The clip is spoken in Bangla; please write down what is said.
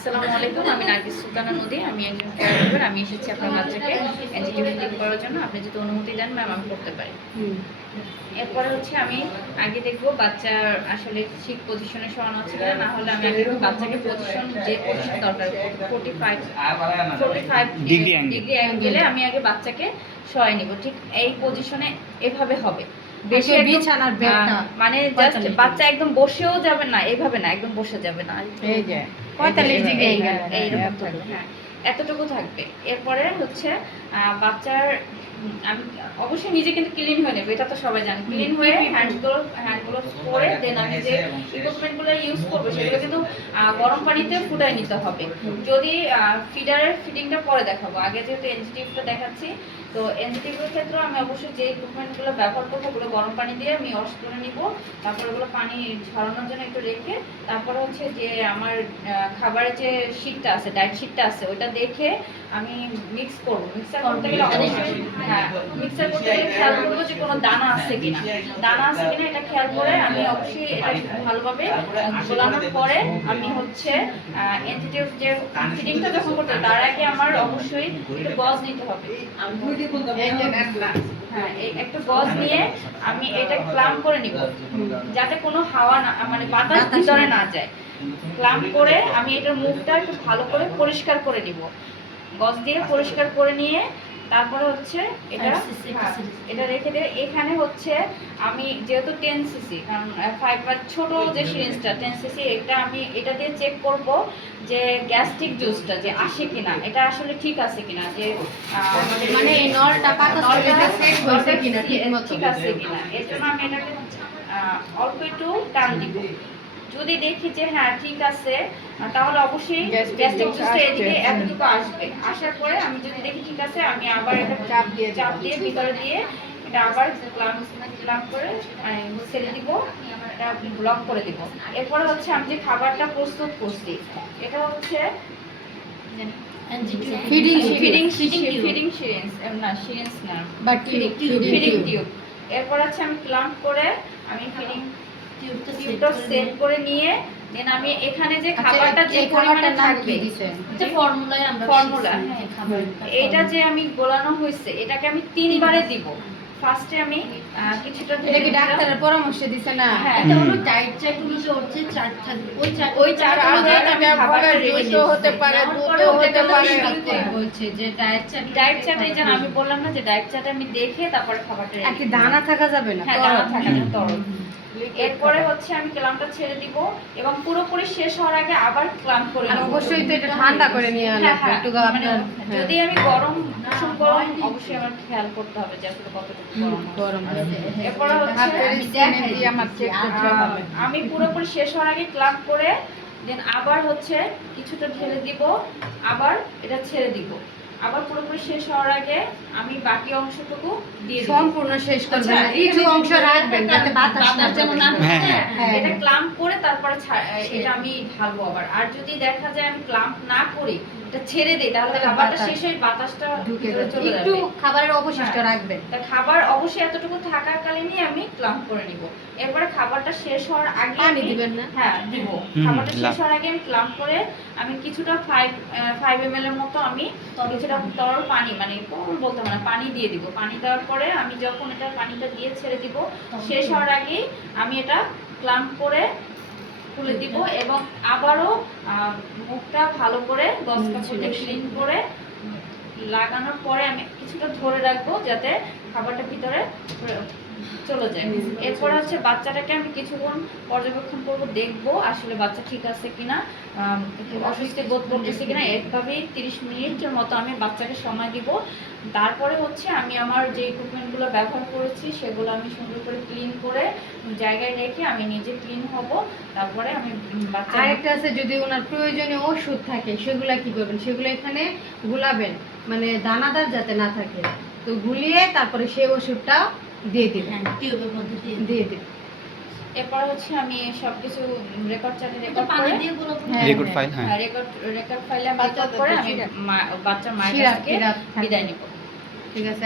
আসসালামু আলাইকুম, আমি নার্গিস সুলতানা নদী। আমি একজন কেয়ারটেকার। আমি এসেছি আপনার বাচ্চাকে এনজিটি ফিডিং করার জন্য। আপনি যদি অনুমতি দেন ম্যাম, আমি করতে পারি। এরপরে হচ্ছে আমি আগে দেখবো বাচ্চার আসলে ঠিক পজিশনে শোয়ানো হচ্ছে কিনা, না হলে আমি আগে বাচ্চাকে পজিশন যে পজিশন দরকার 45 ডিগ্রি অ্যাঙ্গেলে আমি আগে বাচ্চাকে শোয়াই নিব। ঠিক এই পজিশনে এভাবে হবে। বেশি বিছানার বেডটা মানে জাস্ট বাচ্চা একদম বসেও যাবে না, এইভাবে না, একদম বসে যাবে না, এই যে 45 ডিগ্রি এইরকম থাকবে। হ্যাঁ, এতটুকু থাকবে। এরপরে হচ্ছে বাচ্চার আমি অবশ্যই নিজে কিন্তু ক্লিন হয়ে নেব, এটা তো সবাই জানে। ক্লিন হয়ে হ্যান্ড গ্লোভস পরে দেন আমি যে ইকুইপমেন্টগুলো ইউজ করবো সেগুলো কিন্তু গরম পানিতে ফুটাই নিতে হবে। যদি ফিডারের ফিটিংটা পরে দেখাবো, আগে যেহেতু এনজিটিভটা দেখাচ্ছি, তো এনজিটিভের ক্ষেত্রেও আমি অবশ্যই যে ইকুইপমেন্টগুলো ব্যবহার করবো ওগুলো গরম পানি দিয়ে আমি ওয়াশ করে নিব। তারপর ওগুলো পানি ঝরানোর জন্য একটু রেখে তারপরে হচ্ছে যে আমার খাবারের যে শিটটা আছে, ডায়েট শিটটা আছে, ওইটা দেখে আমি মিক্স করবো। মিক্সার করতে গেলে অবশ্যই মিক্সার করতে গেলে খেয়াল করবো যে কোনো দানা আছে কিনা, এটা খেয়াল করে আমি অবশ্যই এটা ভালোভাবে গোলানোর পরে আমি হচ্ছে এনজিটিভ যে ফিডিংটা যখন করতে তার আগে আমার অবশ্যই একটু গজ নিতে হবে। হ্যাঁ, একটা গজ নিয়ে আমি এটা ক্লাম্প করে নিব যাতে কোনো হাওয়া না, মানে বাতাস ভিতরে না যায়। ক্লাম্প করে আমি এটার মুখটা একটু ভালো করে পরিষ্কার করে নিব, গজ দিয়ে পরিষ্কার করে নিয়ে তারপরে হচ্ছে এটা রেখে দিয়ে এখানে হচ্ছে আমি যেহেতু 10 সিসি, কারণ ফাইবার ছোট যে সিরিঞ্জটা 10 সিসি, এটা দিয়ে চেক করব যে গ্যাস্ট্রিক জুসটা যে আসে কিনা, এটা আসলে ঠিক আছে কিনা, যে মানে এই নলটা পাতা সেট হয়েছে কিনা, ঠিক আছে কিনা। এর জন্য আমি এটাকে অল্প একটু টান দিব। যদি দেখি যে হ্যাঁ ঠিক আছে, তাহলে অবশ্যই গ্যাস্ট্রিক জুসটা এদিকে এতটুকু আসবে। আসার পরে আমি যদি দেখি ঠিক আছে, আমি আবার এটা চাপ দিয়ে ভিতরে দিয়ে এটা আবার ক্লাম্প করে ছেড়ে দিব, এটা ব্লক করে দিব। এরপরে হচ্ছে আমি যে খাবারটা প্রস্তুত করছি, এটা হচ্ছে ফিডিং টিউব। এরপর হচ্ছে আমি ক্লাম্প করে আমি ফিডিং টিউবটা সেট করে নিয়ে দেন আমি এখানে যে খাবারটা যে পরিমাণে থাকবে, এটা ফর্মুলা এইটা যে আমি গোলানো হয়েছে এটাকে আমি 3 বারে দিব। ফার্স্টে আমি কিছুটা, এটা কি ডাক্তারের পরামর্শ দিছে না? এটা হলো ডায়েট চার্ট অনুযায়ী হচ্ছে চার্ট থাকবে, ওই চার্ট অনুযায়ী আমি খাবারটা রেডি হতে পারে, দুধও হতে পারে। বলছে যে ডায়েট চার্ট এই যে আমি বললাম না যে ডায়েট চার্টে আমি দেখে তারপরে খাবারটা রেডি। কি দানা থাকা যাবে না? হ্যাঁ, দানা থাকা যাবে, তরল। এরপরে হচ্ছে আমি ক্লাম্পটা ছেড়ে দিব এবং পুরোপুরি শেষ হওয়ার আগে আবার ক্লাম্প করে নিব। অবশ্যই তো এটা ঠান্ডা করে নিয়ে লাগবে একটু, যদি আমি গরম অবশ্যই আমার খেয়াল করতে হবে যে আসলে কতটুকু গরম আছে। এরপরে হচ্ছে আমি পুরোপুরি শেষ হওয়ার আগে ক্লাম্প করে দেন আবার হচ্ছে কিছুটা ঢেলে দিব, আবার এটা ছেড়ে দিব। আবার পুরোপুরি শেষ হওয়ার আগে আমি বাকি অংশটুকু দিয়ে সম্পূর্ণ শেষ করবেন না, কিছু অংশ রাখবেন যাতে বাতাস যেন না ঢোকে। এটা ক্লাম্প করে তারপরে এটা আমি ঢালবো আবার। আর যদি দেখা যায় আমি ক্লাম্প না করি, এটা ছেড়ে দেই, তাহলে খাবারটা শেষ হয়ে বাতাসটা ঢুকে চলে যাবে। একটু খাবারের অবশিষ্ট রাখবেন, তা খাবার অবশ্যই এতটুকু থাকাকালীনই আমি ক্লাম্প করে নিব। এরপরে খাবারটা শেষ হওয়ার আগে পানি দিবেন না? হ্যাঁ, দিব। খাবারটা শেষ হওয়ার আগে আমি ক্লাম্প করে আমি কিছুটা 5 ml এর মতো আমি কিছুটা তরল পানি, মানে তরল বলতে মানে পানি দিয়ে দিব। পানি দেওয়ার পরে আমি যখন এটা পানিটা দিয়ে ছেড়ে দিব, শেষ হওয়ার আগে আমি এটা ক্লাম্প করে খুলে দিব এবং আবারও মুখটা ভালো করে গজ কাপড়ে ক্লিন করে লাগানোর পরে আমি কিছুটা ধরে রাখবো যাতে খাবারটা ভিতরে চলে যায়। এরপর হচ্ছে বাচ্চাটাকে আমি কিছুক্ষণ পর্যবেক্ষণ করব, দেখবো আসলে বাচ্চা ঠিক আছে কিনা, অসুস্থ বোধ করতেছে কিনা। এইভাবেই 30 মিনিটের মতো আমি বাচ্চাকে সময় দিব। তারপরে হচ্ছে আমি আমার যে ইকুইপমেন্টগুলো ব্যবহার করেছি সেগুলো আমি সুন্দর করে ক্লিন করে জায়গায় রেখে আমি নিজে ক্লিন হব। তারপরে আমি বাচ্চা আরেকটা আছে, যদি ওনার প্রয়োজনীয় ওষুধ থাকে সেগুলো কি করবেন, সেগুলো এখানে গুলাবেন, মানে দানাদার যাতে না থাকে, তো গুলিয়ে তারপরে সেই ওষুধটা দিয়ে দিবেন, টিউবের মধ্যে দিয়ে দিবেন। এরপর হচ্ছে আমি সবকিছু রেকর্ড চার্টে রেকর্ড ফাইলে আমি বাচ্চার মায়ের কাছে বিদায় নিব। ঠিক আছে।